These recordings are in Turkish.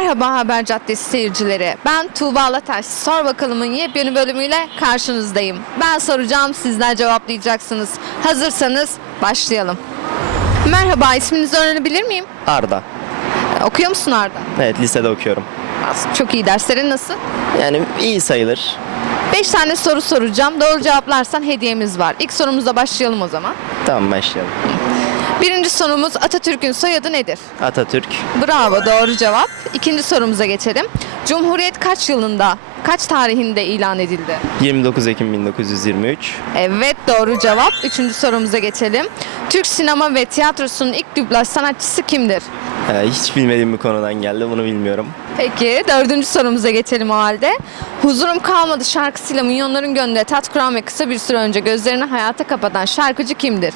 Merhaba Haber Caddesi seyircileri. Ben Tuğba Alataş. Sor bakalımın yepyeni bölümüyle karşınızdayım. Ben soracağım, sizler cevaplayacaksınız. Hazırsanız başlayalım. Merhaba, isminizi öğrenebilir miyim? Arda. Ee, Okuyor musun Arda? Evet lisede okuyorum. Çok iyi derslerin nasıl? Yani iyi sayılır. 5 tane soru soracağım. Doğru cevaplarsan hediyemiz var. İlk sorumuzla başlayalım o zaman. Tamam başlayalım. Birinci sorumuz Atatürk'ün soyadı nedir? Atatürk Bravo doğru cevap. İkinci sorumuza geçelim. Cumhuriyet kaç yılında, kaç tarihinde ilan edildi? 29 Ekim 1923. Evet doğru cevap. Üçüncü sorumuza geçelim. Türk sinema ve tiyatrosunun ilk dublaj sanatçısı kimdir? Ee, hiç bilmediğim bir konudan geldi bunu bilmiyorum. Peki dördüncü sorumuza geçelim o halde. Huzurum kalmadı şarkısıyla milyonların gönlüne tat kuran ve kısa bir süre önce gözlerini hayata kapatan şarkıcı kimdir?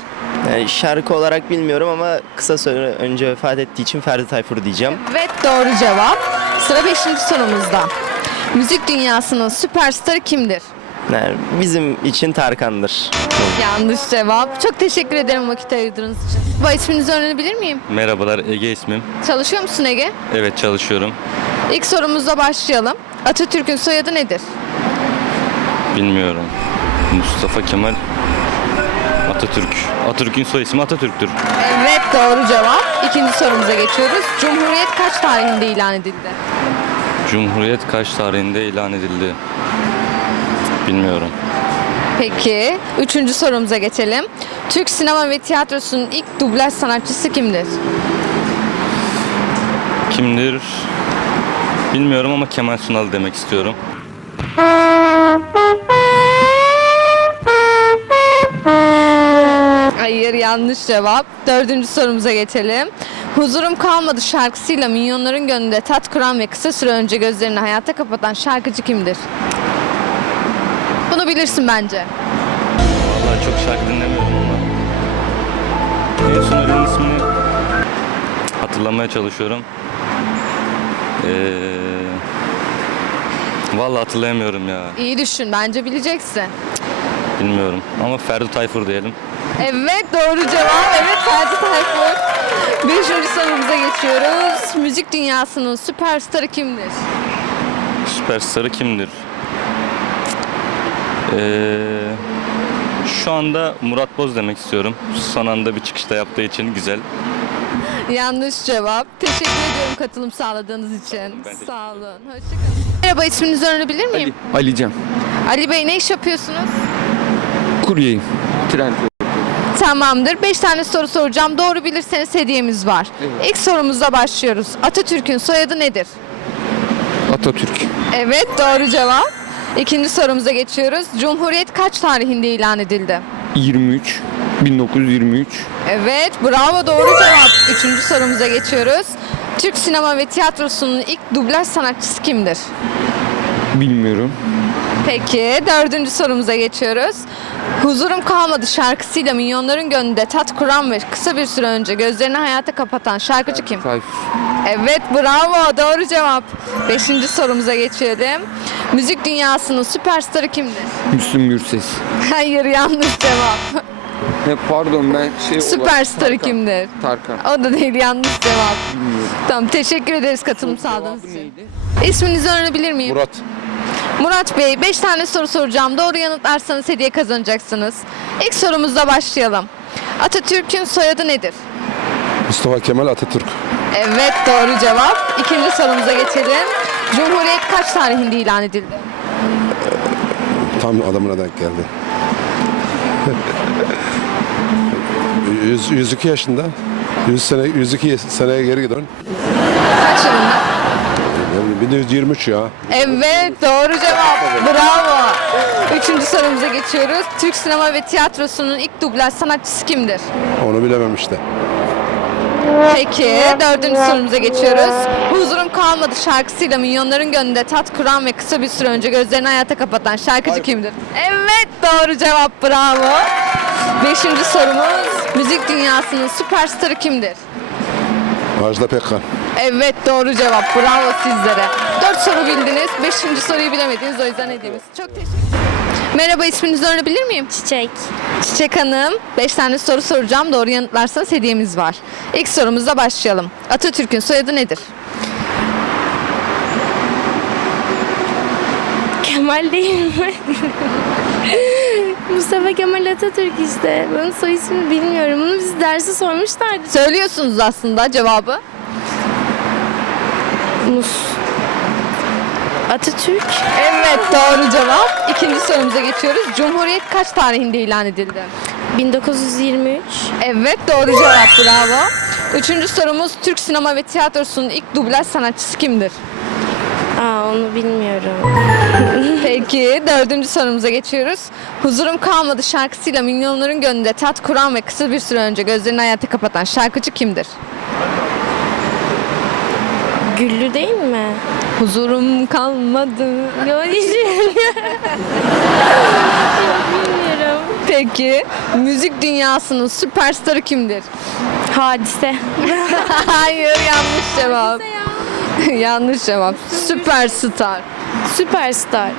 Yani şarkı olarak bilmiyorum ama kısa süre önce vefat ettiği için Ferdi Tayfur diyeceğim. Evet doğru cevap. Sıra beşinci sorumuzda. Müzik dünyasının süperstarı kimdir? Yani bizim için Tarkan'dır. Yanlış cevap. Çok teşekkür ederim vakit ayırdığınız için. Bu isminizi öğrenebilir miyim? Merhabalar Ege ismim. Çalışıyor musun Ege? Evet çalışıyorum. İlk sorumuzla başlayalım. Atatürk'ün soyadı nedir? Bilmiyorum. Mustafa Kemal Atatürk. Atatürk'ün soy ismi Atatürk'tür. Evet doğru cevap. İkinci sorumuza geçiyoruz. Cumhuriyet kaç tarihinde ilan edildi? Cumhuriyet kaç tarihinde ilan edildi? Bilmiyorum. Peki. Üçüncü sorumuza geçelim. Türk sinema ve tiyatrosunun ilk dublaj sanatçısı kimdir? Kimdir? Bilmiyorum ama Kemal Sunal demek istiyorum. yanlış cevap. Dördüncü sorumuza geçelim. Huzurum kalmadı şarkısıyla milyonların gönlünde tat kuran ve kısa süre önce gözlerini hayata kapatan şarkıcı kimdir? Bunu bilirsin bence. Vallahi çok şarkı dinlemiyorum ama. En son ismini hatırlamaya çalışıyorum. Ee, vallahi hatırlayamıyorum ya. İyi düşün bence bileceksin. Bilmiyorum. Ama Ferdi Tayfur diyelim. Evet doğru cevap. Evet Ferdi Tayfur. Beşinci sorumuza geçiyoruz. Müzik dünyasının süperstarı kimdir? Süperstarı kimdir? Ee, şu anda Murat Boz demek istiyorum. Son anda bir çıkışta yaptığı için güzel. Yanlış cevap. Teşekkür ediyorum katılım sağladığınız için. Ben Sağ olun. Hoşçakalın. Merhaba isminizi öğrenebilir miyim? Ali Cem. Ali. Bey ne iş yapıyorsunuz? Kuryeyim. Tren. Tamamdır. 5 tane soru soracağım. Doğru bilirseniz hediyemiz var. İlk sorumuzla başlıyoruz. Atatürk'ün soyadı nedir? Atatürk. Evet doğru cevap. İkinci sorumuza geçiyoruz. Cumhuriyet kaç tarihinde ilan edildi? 23. 1923. Evet bravo doğru cevap. Üçüncü sorumuza geçiyoruz. Türk sinema ve tiyatrosunun ilk dublaj sanatçısı kimdir? Bilmiyorum. Peki dördüncü sorumuza geçiyoruz. Huzurum kalmadı şarkısıyla milyonların gönlünde tat kuran ve kısa bir süre önce gözlerini hayata kapatan şarkıcı kim? Tayfur. Evet bravo doğru cevap. Beşinci sorumuza geçelim. Müzik dünyasının süperstarı kimdir? Müslüm Gürses. Hayır yanlış cevap. Ne pardon ben şey olarak- Süperstarı Tarkan. kimdir? Tarkan. O da değil yanlış cevap. Bilmiyorum. Tamam teşekkür ederiz katılım sağladığınız için. neydi? İsminizi öğrenebilir miyim? Murat. Murat Bey 5 tane soru soracağım. Doğru yanıtlarsanız hediye kazanacaksınız. İlk sorumuzla başlayalım. Atatürk'ün soyadı nedir? Mustafa Kemal Atatürk. Evet doğru cevap. İkinci sorumuza geçelim. Cumhuriyet kaç tarihinde ilan edildi? Tam adamına denk geldi. Yüz, 102 yaşında. 100 sene 102 seneye geri gidiyorsun. Kaç yılında? Yani 1923 ya. Evet doğru cevap. Bravo. Üçüncü sorumuza geçiyoruz. Türk sinema ve tiyatrosunun ilk dublaj sanatçısı kimdir? Onu bilemem işte. Peki dördüncü sorumuza geçiyoruz. Huzurum kalmadı şarkısıyla milyonların gönlünde tat kuran ve kısa bir süre önce gözlerini hayata kapatan şarkıcı kimdir? Evet doğru cevap bravo. Beşinci sorumuz müzik dünyasının süperstarı kimdir? Ajda Pekkan. Evet doğru cevap. Bravo sizlere. Dört soru bildiniz. Beşinci soruyu bilemediniz. O yüzden hediyemiz. Çok teşekkür ederim. Merhaba isminizi öğrenebilir miyim? Çiçek. Çiçek Hanım. Beş tane soru soracağım. Doğru yanıtlarsanız hediyemiz var. İlk sorumuzla başlayalım. Atatürk'ün soyadı nedir? Kemal değil mi? Mustafa Kemal Atatürk işte. Bunun soy ismini bilmiyorum. Bunu biz dersi sormuşlardı. Söylüyorsunuz aslında cevabı. Mus Atatürk. Evet doğru cevap. İkinci sorumuza geçiyoruz. Cumhuriyet kaç tarihinde ilan edildi? 1923. Evet doğru cevap bravo. Üçüncü sorumuz Türk sinema ve tiyatrosunun ilk dublaj sanatçısı kimdir? Aa onu bilmiyorum. Peki dördüncü sorumuza geçiyoruz. Huzurum kalmadı şarkısıyla milyonların gönlünde tat kuran ve kısa bir süre önce gözlerini hayata kapatan şarkıcı kimdir? Güllü değil mi? Huzurum kalmadı. Yok hiç bilmiyorum. Peki müzik dünyasının süperstarı kimdir? Hadise. Hayır yanlış cevap. yanlış cevap. Süperstar. Süperstar.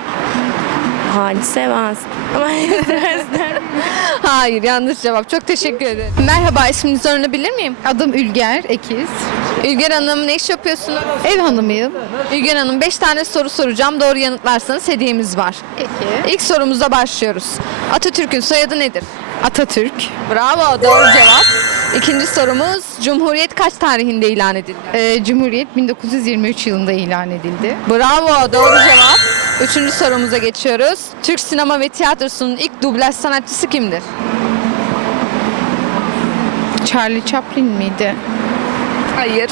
Hadise Vaz. Hayır yanlış cevap. Çok teşekkür ederim. Merhaba isminizi öğrenebilir miyim? Adım Ülger Ekiz. Ülger Hanım ne iş yapıyorsunuz? Ev hanımıyım. Ülger Hanım 5 tane soru soracağım. Doğru yanıtlarsanız hediyemiz var. Peki. İlk sorumuza başlıyoruz. Atatürk'ün soyadı nedir? Atatürk. Bravo doğru cevap. İkinci sorumuz Cumhuriyet kaç tarihinde ilan edildi? Ee, Cumhuriyet 1923 yılında ilan edildi. Bravo doğru cevap. Üçüncü sorumuza geçiyoruz. Türk sinema ve tiyatrosunun ilk dublaj sanatçısı kimdir? Charlie Chaplin miydi? Hayır.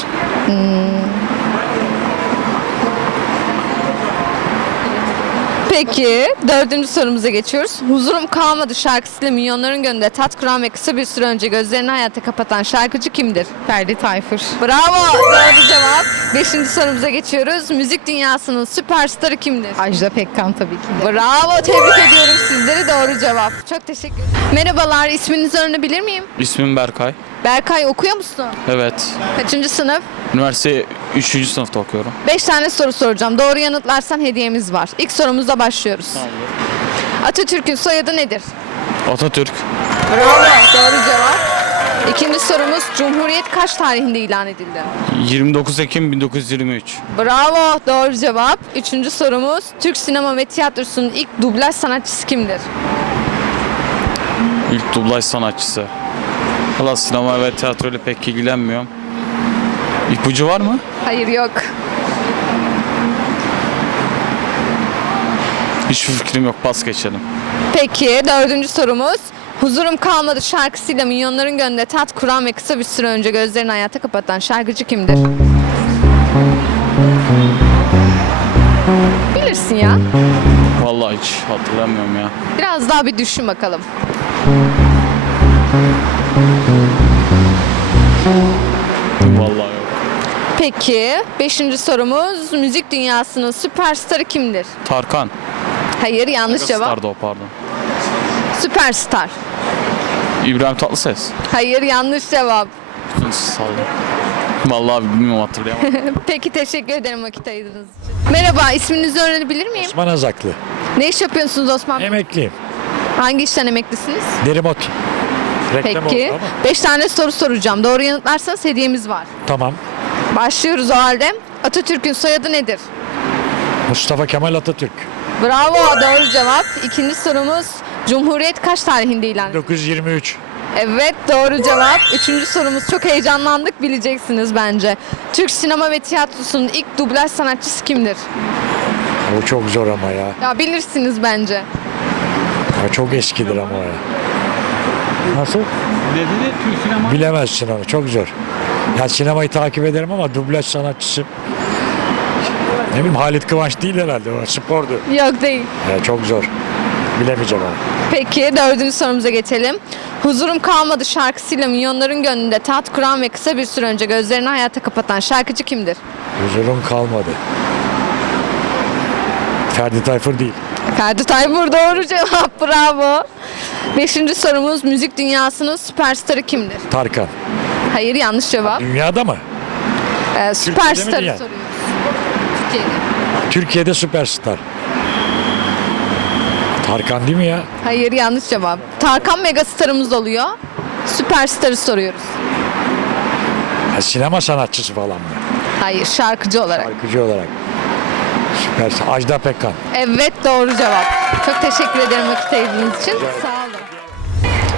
Peki dördüncü sorumuza geçiyoruz. Huzurum kalmadı şarkısıyla milyonların gönlünde tat kuran ve kısa bir süre önce gözlerini hayata kapatan şarkıcı kimdir? Ferdi Tayfur. Bravo doğru cevap. Beşinci sorumuza geçiyoruz. Müzik dünyasının süperstarı kimdir? Ajda Pekkan tabii ki de. Bravo tebrik ediyorum sizleri doğru cevap. Çok teşekkür ederim. Merhabalar isminizi öğrenebilir miyim? İsmim Berkay. Berkay okuyor musun? Evet. Kaçıncı sınıf? Üniversite 3. sınıfta okuyorum. 5 tane soru soracağım. Doğru yanıtlarsan hediyemiz var. İlk sorumuzla başlıyoruz. Atatürk'ün soyadı nedir? Atatürk. Bravo. Doğru cevap. İkinci sorumuz Cumhuriyet kaç tarihinde ilan edildi? 29 Ekim 1923. Bravo. Doğru cevap. Üçüncü sorumuz Türk sinema ve tiyatrosunun ilk dublaj sanatçısı kimdir? İlk dublaj sanatçısı. Valla sinema ve tiyatro ile pek ilgilenmiyorum. İpucu var mı? Hayır yok. Hiçbir fikrim yok. Pas geçelim. Peki dördüncü sorumuz. Huzurum kalmadı şarkısıyla milyonların gönlünde tat kuran ve kısa bir süre önce gözlerini hayata kapatan şarkıcı kimdir? Bilirsin ya. Vallahi hiç hatırlamıyorum ya. Biraz daha bir düşün bakalım. Peki beşinci sorumuz müzik dünyasının süperstarı kimdir? Tarkan. Hayır yanlış cevap. Stardı o pardon. Süperstar. İbrahim Tatlıses. Hayır yanlış cevap. Sallı. Vallahi bilmiyorum hatırlayamadım. Peki teşekkür ederim vakit ayırdığınız için. Merhaba isminizi öğrenebilir miyim? Osman Azaklı. Ne iş yapıyorsunuz Osman Bey? Emekliyim. Hangi işten emeklisiniz? Derimot. Reklam Peki. oldu ama. 5 tane soru soracağım. Doğru yanıtlarsanız hediyemiz var. Tamam. Başlıyoruz o halde. Atatürk'ün soyadı nedir? Mustafa Kemal Atatürk. Bravo doğru cevap. İkinci sorumuz Cumhuriyet kaç tarihinde ilan edildi? 1923. Evet doğru cevap. Üçüncü sorumuz çok heyecanlandık bileceksiniz bence. Türk sinema ve tiyatrosunun ilk dublaj sanatçısı kimdir? O çok zor ama ya. Ya bilirsiniz bence. ya çok eskidir ama o ya. Nasıl? Bilemezsin onu. Çok zor. Ya sinemayı takip ederim ama dublaj sanatçısı ne bileyim Halit Kıvanç değil herhalde o spordu. Yok değil. Ya çok zor. Bilemeyeceğim onu. Peki dördüncü sorumuza geçelim. Huzurum kalmadı şarkısıyla milyonların gönlünde taht kuran ve kısa bir süre önce gözlerini hayata kapatan şarkıcı kimdir? Huzurum kalmadı. Ferdi Tayfur değil. Ferdi Tayfur doğru cevap bravo. Beşinci sorumuz müzik dünyasının süperstarı kimdir? Tarkan. Hayır yanlış cevap. Dünyada mı? Ee, süperstarı dünya? soruyoruz. Türkiye'de. Türkiye'de süperstar. Tarkan değil mi ya? Hayır yanlış cevap. Tarkan megastarımız oluyor. Süperstarı soruyoruz. Ha, sinema sanatçısı falan mı? Hayır şarkıcı olarak. Şarkıcı olarak. Süpersin. Ajda Pekkan. Evet doğru cevap. Çok teşekkür ederim vakit ayırdığınız için. Sağ olun.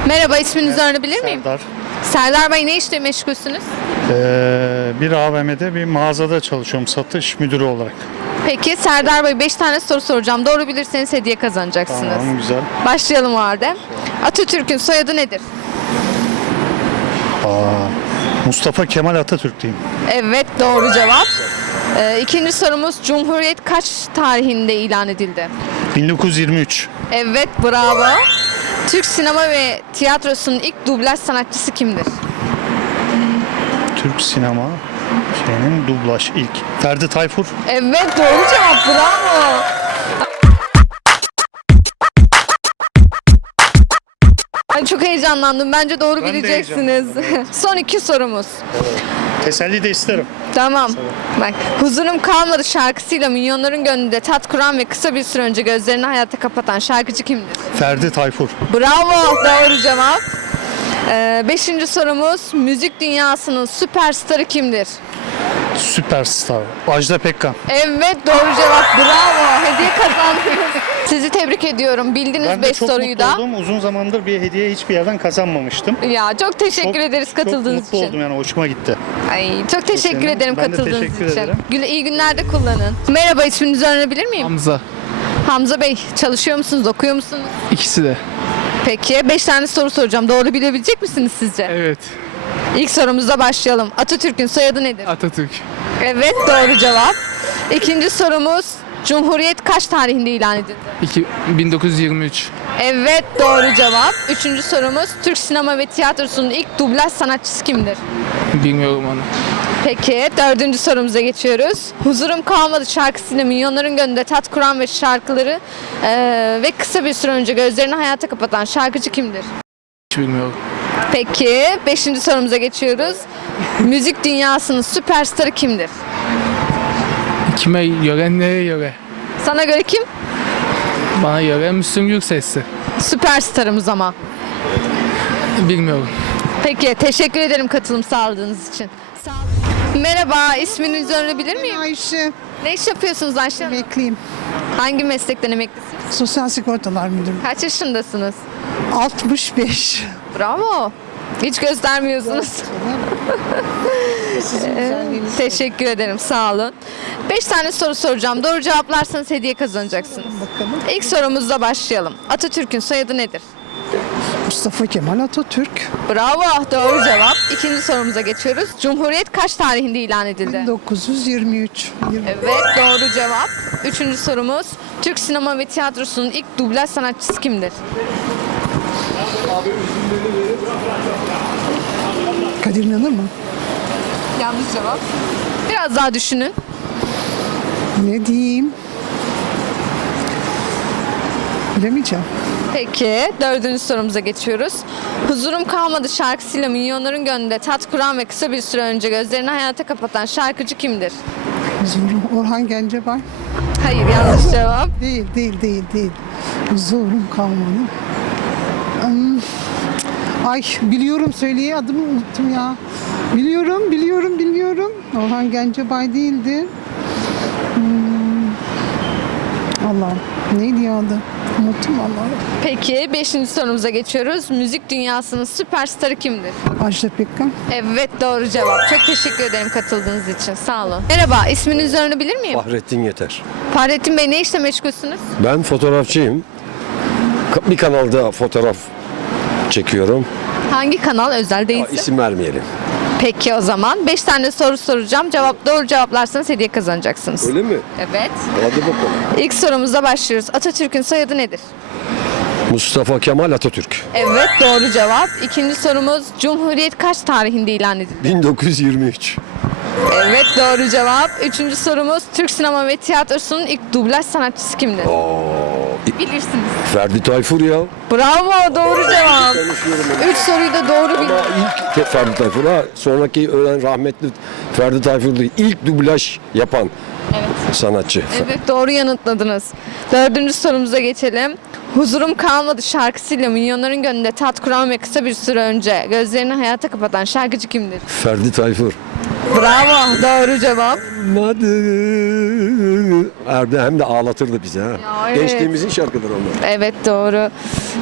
Merhaba isminizi öğrenebilir miyim? Serdar. Serdar Bey ne işle meşgulsünüz? Ee, bir AVM'de bir mağazada çalışıyorum satış müdürü olarak. Peki Serdar Bey 5 tane soru soracağım. Doğru bilirseniz hediye kazanacaksınız. Tamam güzel. Başlayalım o halde. Atatürk'ün soyadı nedir? Mustafa Kemal Atatürk diyeyim. Evet doğru cevap. Ee, ikinci sorumuz Cumhuriyet kaç tarihinde ilan edildi? 1923. Evet bravo. Türk sinema ve tiyatrosunun ilk dublaj sanatçısı kimdir? Türk sinema şeyinin dublaj ilk. Ferdi Tayfur. Evet doğru cevap bravo. Ay çok heyecanlandım. Bence doğru Ben de bileceksiniz. Son iki sorumuz. Teselli de isterim. Tamam. Bak, Huzurum Kalmadı şarkısıyla milyonların gönlünde tat kuran ve kısa bir süre önce gözlerini hayata kapatan şarkıcı kimdir? Ferdi Tayfur. Bravo, doğru cevap. Ee, beşinci sorumuz, müzik dünyasının süperstarı kimdir? Süperstar. Ajda Pekkan. Evet, doğru cevap. Bravo, hediye kazandınız. Sizi tebrik ediyorum. Bildiniz Ben de 5 çok soruyu mutlu da. oldum. Uzun zamandır bir hediye hiçbir yerden kazanmamıştım. Ya çok teşekkür Çok- ederiz katıldığınız çok mutlu için. oldum yani hoşuma gitti. Ay, çok teşekkür ederim. ederim Ben de katıldığınız teşekkür için. ederim. Gül, iyi günlerde kullanın. Merhaba, isminizi öğrenebilir miyim? Hamza. Hamza Bey, çalışıyor musunuz, okuyor musunuz? İkisi de. Peki 5 tane soru soracağım. Doğru bilebilecek misiniz sizce? Evet. İlk sorumuzla başlayalım. Atatürk'ün soyadı nedir? Atatürk. Evet doğru cevap. İkinci sorumuz Cumhuriyet kaç tarihinde ilan edildi? 2, 1923. Evet doğru cevap. Üçüncü sorumuz Türk sinema ve tiyatrosunun ilk dublaj sanatçısı kimdir? Bilmiyorum onu. Peki dördüncü sorumuza geçiyoruz. Huzurum kalmadı şarkısıyla milyonların gönlünde tat kuran ve şarkıları eee, ve kısa bir süre önce gözlerini hayata kapatan şarkıcı kimdir? Hiç bilmiyorum. Peki beşinci sorumuza geçiyoruz. Müzik dünyasının süperstarı kimdir? Kime göre, neye göre? Sana göre kim? Bana göre Müslüm Gürses'i. Süperstarımız ama. Bilmiyorum. Peki teşekkür ederim katılım sağladığınız için. Sağ olun. Merhaba, isminizi öğrenebilir miyim? Ayşe, Ne iş yapıyorsunuz Ayşe Hanım? emekliyim. Hangi meslekten emeklisiniz? Sosyal Sigortalar Müdürü. Kaç yaşındasınız? 65. Bravo. Hiç göstermiyorsunuz. Teşekkür ederim, sağ olun. Beş tane soru soracağım. Doğru cevaplarsanız hediye kazanacaksınız. İlk sorumuzla başlayalım. Atatürk'ün soyadı nedir? Mustafa Kemal Atatürk. Bravo, doğru cevap. İkinci sorumuza geçiyoruz. Cumhuriyet kaç tarihinde ilan edildi? 1923. Yirmi- Evet doğru cevap. Üçüncü sorumuz. Türk sinema ve tiyatrosunun ilk dublaj sanatçısı kimdir? Kadir İnanır mı? Yanlış cevap. Biraz daha düşünün. Ne diyeyim? Bilemeyeceğim. Peki dördüncü sorumuza geçiyoruz. Huzurum kalmadı şarkısıyla milyonların gönlünde tat kuran ve kısa bir süre önce gözlerini hayata kapatan şarkıcı kimdir? Huzurum. Orhan Gencebay. Hayır yanlış cevap. Değil, değil, değil, değil. Huzurum kalmadı. Ay biliyorum söyleye adımı unuttum ya. Biliyorum, biliyorum, biliyorum. Orhan Gencebay değildi. Hmm. Allah'ım. Neydi ya adı? Unuttum Allah'ım. Peki beşinci sorumuza geçiyoruz. Müzik dünyasının süperstarı kimdir? Ajda Pekkan. Evet doğru cevap. Çok teşekkür ederim katıldığınız için. Sağ olun. Merhaba isminizi öğrenebilir miyim? Fahrettin Yeter. Fahrettin Bey ne işle meşgulsünüz? Ben fotoğrafçıyım. Ka- Bir kanalda fotoğraf çekiyorum. Hangi kanal özel değilse? İsim vermeyelim. Peki o zaman 5 tane soru soracağım. Cevap doğru cevaplarsanız hediye kazanacaksınız. Öyle mi? Evet. Hadi bakalım. İlk sorumuzla başlıyoruz. Atatürk'ün soyadı nedir? Mustafa Kemal Atatürk. Evet doğru cevap. İkinci sorumuz Cumhuriyet kaç tarihinde ilan edildi? 1923. Evet doğru cevap. Üçüncü sorumuz Türk sinema ve tiyatrosunun ilk dublaj sanatçısı kimdir? Bilirsiniz. Ferdi Tayfur ya. Bravo doğru cevap. Üç soruyu da doğru bildin. ilk Ferdi Tayfur ha. Sonraki ölen rahmetli Ferdi Tayfur değil. İlk dublaj yapan sanatçı. Evet doğru yanıtladınız. Dördüncü sorumuza geçelim. Huzurum kalmadı şarkısıyla milyonların gönlünde tat kuran ve kısa bir süre önce gözlerini hayata kapatan şarkıcı kimdir? Ferdi Tayfur. Bravo doğru cevap. Madı Ü, erdi hem de ağlatırdı bizi ha. Evet. Gençliğimizin şarkıları onlar. Evet doğru.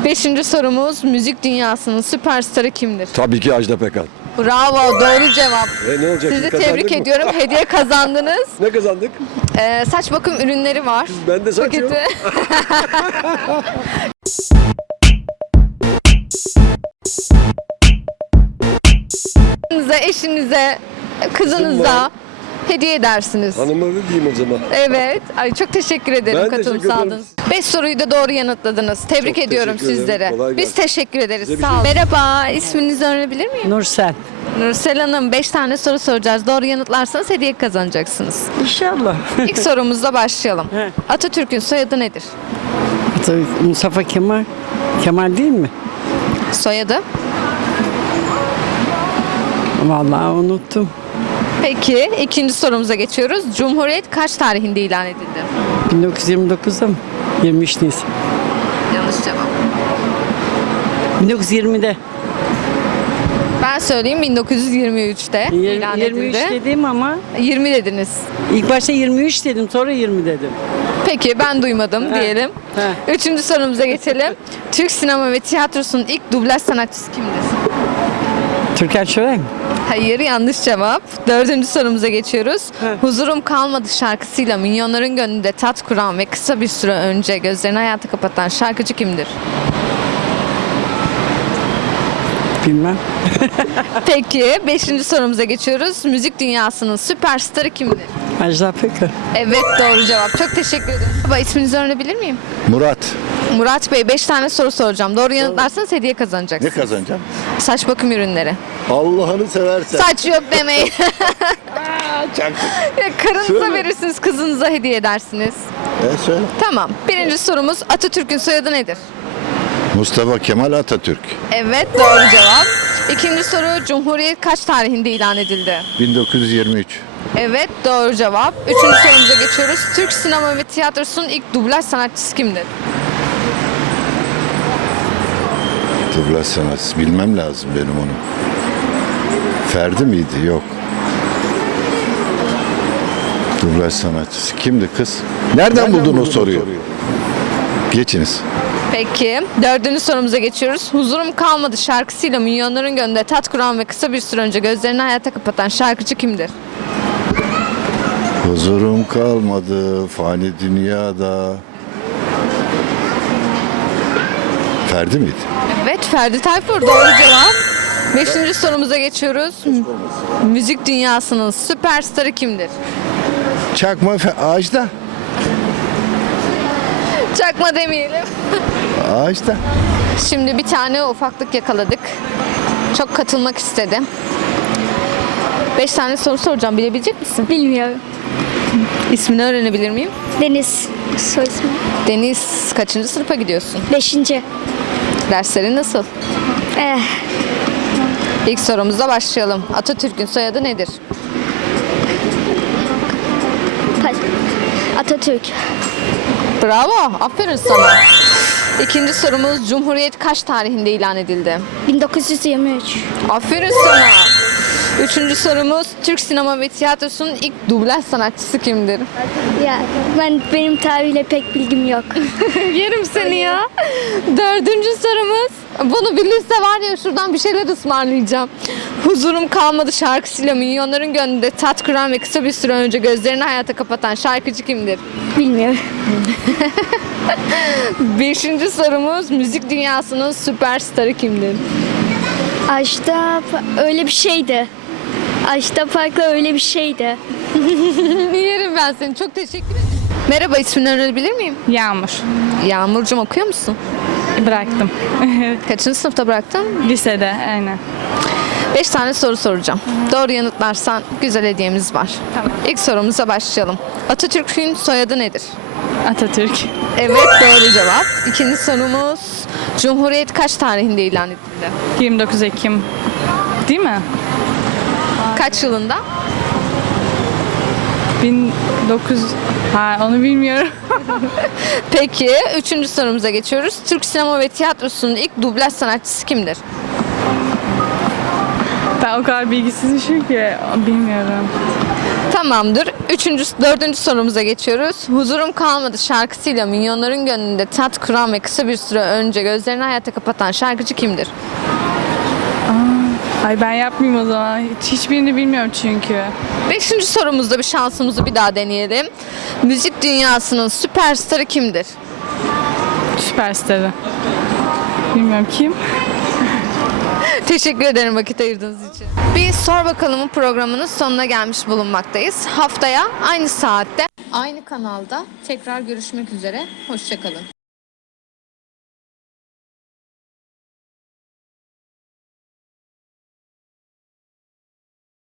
Beşinci sorumuz müzik dünyasının süperstarı kimdir? Tabii ki Ajda Pekkan. Bravo doğru cevap. E ne olacak? Sizi kazandık tebrik mı? ediyorum. Hediye kazandınız. Ne kazandık? Ee, saç bakım ürünleri var. Ben de saç Paketi. Eşinize, eşinize, kızınıza hediye edersiniz. Hanıma ne diyeyim o zaman? Evet. Ay çok teşekkür ederim Ben katılım teşekkür ederim. sağladınız. Beş soruyu da doğru yanıtladınız. Tebrik Çok ediyorum teşekkür ederim. sizlere. Kolay Biz gelsin. teşekkür ederiz. Size bir Sağ olun. Merhaba. isminizi öğrenebilir miyim? Nursel. Nursel Hanım 5 tane soru soracağız. Doğru yanıtlarsanız hediye kazanacaksınız. İnşallah. İlk sorumuzla başlayalım. Atatürk'ün soyadı nedir? Mustafa Kemal. Kemal değil mi? Soyadı? Vallahi unuttum. Peki ikinci sorumuza geçiyoruz. Cumhuriyet kaç tarihinde ilan edildi? 1929'da mı? 23 Nisan. Yanlış cevap. 1920'de. Ben söyleyeyim 1923'te ilan 23 edildi. dedim ama 20 dediniz. ilk başta 23 dedim sonra 20 dedim. Peki ben duymadım diyelim. He. Üçüncü sorumuza geçelim. Türk sinema ve tiyatrosunun ilk dublaj sanatçısı kimdir? Türkan Şoray mı? Hayır yanlış cevap. Dördüncü sorumuza geçiyoruz. He. Huzurum kalmadı şarkısıyla milyonların gönlünde tat kuran ve kısa bir süre önce gözlerini hayata kapatan şarkıcı kimdir? Bilmem. Peki beşinci sorumuza geçiyoruz. Müzik dünyasının süperstarı kimdir? Ajda Pekkan. Evet doğru cevap. Çok teşekkür ederim. Baba isminizi öğrenebilir miyim? Murat. Murat Bey 5 tane soru soracağım. Doğru yanıtlarsanız hediye kazanacaksınız. kazanacağım? Saç bakım ürünleri. Allah'ını seversen. Saç yok demeyin. Çaktım. Ya Karınıza Söyle. verirsiniz, kızınıza hediye edersiniz. E söyle. Tamam. Birinci sorumuz Atatürk'ün soyadı nedir? Mustafa Kemal Atatürk. Evet doğru cevap. İkinci soru Cumhuriyet kaç tarihinde ilan edildi? 1923. Evet doğru cevap. Üçüncü sorumuza geçiyoruz. Türk sinema ve tiyatrosunun ilk dublaj sanatçısı kimdir? Dublaj sanatçısı. Bilmem lazım benim onu. Ferdi miydi? Yok. Dublaj sanatçısı. Kimdi kız? Nereden, buldun o soruyu? Geçiniz. Peki. Dördüncü sorumuza geçiyoruz. Huzurum kalmadı şarkısıyla milyonların gönlünde tat kuran ve kısa bir süre önce gözlerini hayata kapatan şarkıcı kimdir? Huzurum kalmadı fani dünyada. Ferdi miydi? Evet Ferdi Tayfur doğru cevap. Beşinci sorumuza geçiyoruz. Müzik dünyasının süperstarı kimdir? Çakma Fe- ağaçta. Çakma demeyelim. Ağaçta. Şimdi bir tane ufaklık yakaladık. Çok katılmak istedi. Beş tane soru soracağım. Bilebilecek misin? Bilmiyorum. İsmini öğrenebilir miyim? Deniz. Soy ismi. Deniz kaçıncı sınıfa gidiyorsun? Beşinci. Derslerin nasıl? Eh, İlk sorumuzla başlayalım. Atatürk'ün soyadı nedir? pa- Atatürk. Bravo, aferin sana. İkinci sorumuz Cumhuriyet kaç tarihinde ilan edildi? 1923. Aferin sana. Üçüncü sorumuz Türk sinema ve tiyatrosunun ilk dublaj sanatçısı kimdir? Ya ben benim tarihle pek bilgim yok. Yerim seni ya. Dördüncü sorumuz. Bunu bilirse var ya şuradan bir şeyler ısmarlayacağım. Huzurum kalmadı şarkısıyla milyonların gönlünde tat kuran ve kısa bir süre önce gözlerini hayata kapatan şarkıcı kimdir? Bilmiyorum. Beşinci sorumuz müzik dünyasının süperstarı kimdir? Ajda öyle bir şeydi. Ajda Park'la öyle bir şeydi. Yerim ben seni. Çok teşekkür ederim. Merhaba ismini öğrenebilir miyim? Yağmur. Yağmurcuğum okuyor musun? Bıraktım. Kaçıncı sınıfta bıraktın? Lisede aynen. Beş tane soru soracağım. Doğru yanıtlarsan güzel hediyemiz var. Tamam. İlk sorumuza başlayalım. Atatürk'ün soyadı nedir? Atatürk. Evet doğru cevap. İkinci sorumuz Cumhuriyet kaç tarihinde ilan edildi? 29 Ekim. Değil mi? Kaç yılında? 1900 Ha onu bilmiyorum. Peki üçüncü sorumuza geçiyoruz. Türk sinema ve tiyatrosunun ilk dublaj sanatçısı kimdir? Ben o kadar bilgisizmişim ki bilmiyorum. Tamamdır. Üçüncü, dördüncü sorumuza geçiyoruz. Huzurum kalmadı şarkısıyla milyonların gönlünde tat kuran ve kısa bir süre önce gözlerini hayata kapatan şarkıcı kimdir? Ay ben yapmayayım o zaman. Hiç, hiçbirini bilmiyorum çünkü. Beşinci sorumuzda bir şansımızı bir daha deneyelim. Müzik dünyasının süperstarı kimdir? Süperstarı. Bilmiyorum kim. Teşekkür ederim vakit ayırdığınız için. Bir Sor Bakalım'ın programının sonuna gelmiş bulunmaktayız. Haftaya aynı saatte aynı kanalda tekrar görüşmek üzere. Hoşçakalın.